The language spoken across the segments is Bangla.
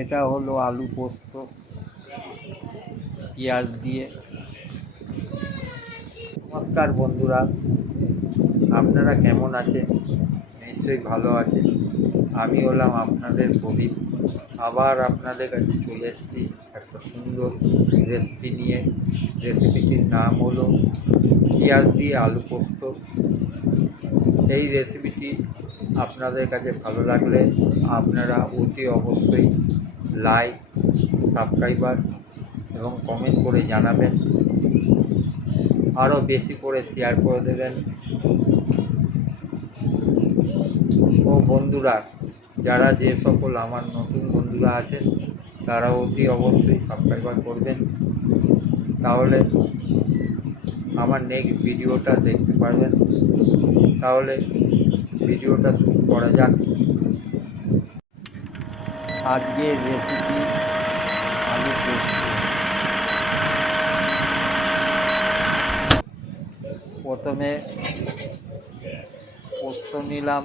এটা হলো আলু পোস্ত। পেঁয়াজ দিয়ে। নমস্কার বন্ধুরা, আপনারা কেমন আছেন? নিশ্চয়ই ভালো আছেন। আমি হলাম আপনাদের প্রদীপ। আবার আপনাদের কাছে চলে এসেছি একটা সুন্দর রেসিপি নিয়ে। রেসিপিটির নাম হলো পেঁয়াজ দিয়ে আলু পোস্ত। এই রেসিপিটি আপনাদের কাছে ভালো লাগলে আপনারা অতি অবশ্যই লাইক সাবস্ক্রাইবার এবং কমেন্ট করে জানাবেন। আরও বেশি করে শেয়ার করে দেবেন। ও বন্ধুরা, যারা যে সকল আমার নতুন বন্ধুরা আছেন তারা অতি অবশ্যই সাবস্ক্রাইবার করবেন। তাহলে আমার নেক্সট ভিডিওটা দেখতে পারবেন। তাহলে ভিডিওটা শুরু করা যাক। আজকের রেসিপি আলু প্রথমে পোস্ত নিলাম,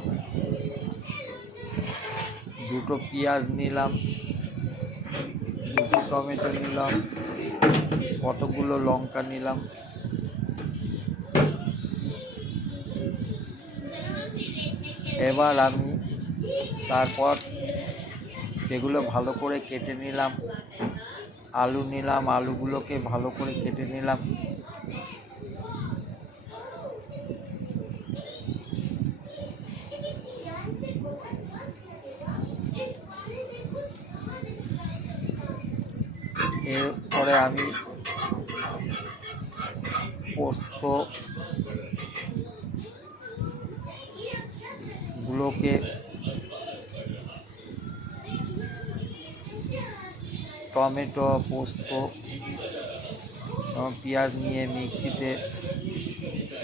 দুটো পেঁয়াজ নিলাম, দুটো টমেটো নিলাম, কতগুলো লঙ্কা নিলাম এবার আমি তারপর সেগুলো ভালো করে কেটে নিলাম। আলু নিলাম, আলুগুলোকে ভালো করে কেটে নিলাম। এরপরে আমি পোস্ত গুলোকে টমেটো, পোস্ত, পেঁয়াজ নিয়ে মিক্সিতে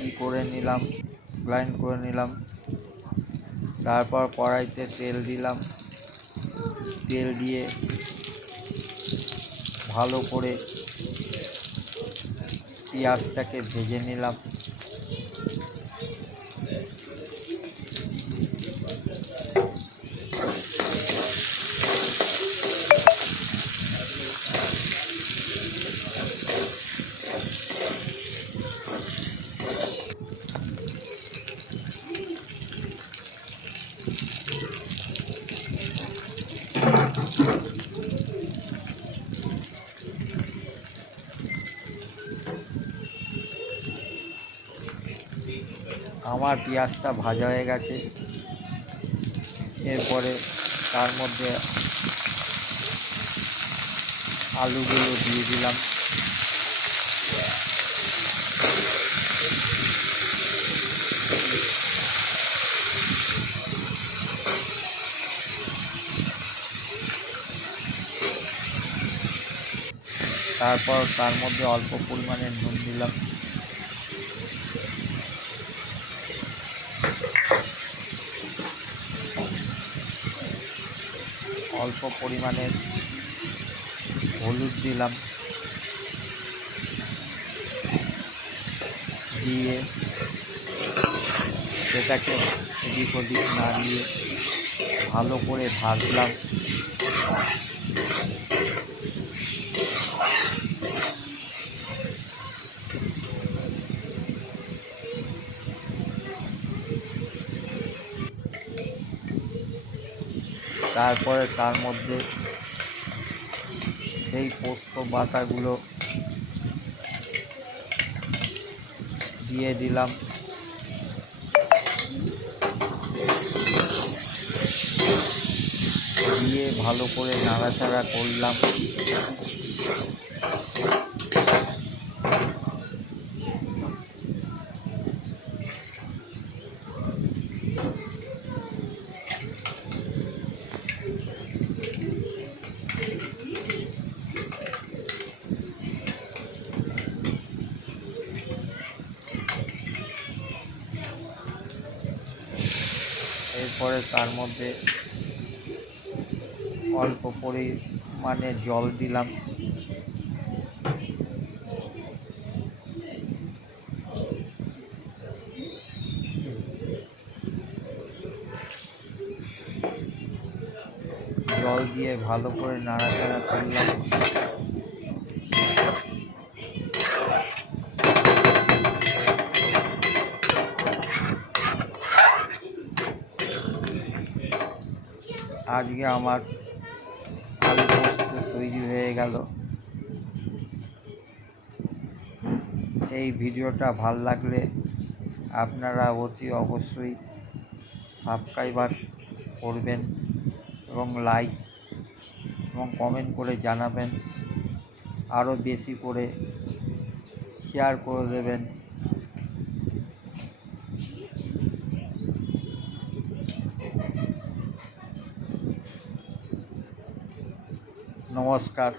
ই করে নিলাম, গ্রাইন্ড করে নিলাম। তারপর কড়াইতে তেল দিলাম। তেল দিয়ে ভালো করে পেঁয়াজটাকে ভেজে নিলাম। আমার পেঁয়াজটা ভাজা হয়ে গেছে। এরপরে তার মধ্যে আলুগুলো দিয়ে দিলাম। তারপর তার মধ্যে অল্প পরিমাণে নুন দিলাম। অল্প পরিমাণের হলুদ দিলাম। দিয়ে সেটাকে এদিক ওদিক নাড়িয়ে ভালো করে ভাজলাম। তারপরে তার মধ্যে সেই পোস্ত বাটাগুলো দিয়ে দিলাম। দিয়ে ভালো করে নাড়াচাড়া করলাম। এরপরে তার মধ্যে অল্প পরিমাণে জল দিলাম। জল দিয়ে ভালো করে নাড়াচাড়া করলাম। আজকে আমার আলু পোস্ত তৈরি হয়ে গেল। এই ভিডিওটা ভালো লাগলে আপনারা অতি অবশ্যই সাবস্ক্রাইবার করবেন এবং লাইক এবং কমেন্ট করে জানাবেন। আরও বেশি করে শেয়ার করে দেবেন। নমস্কার।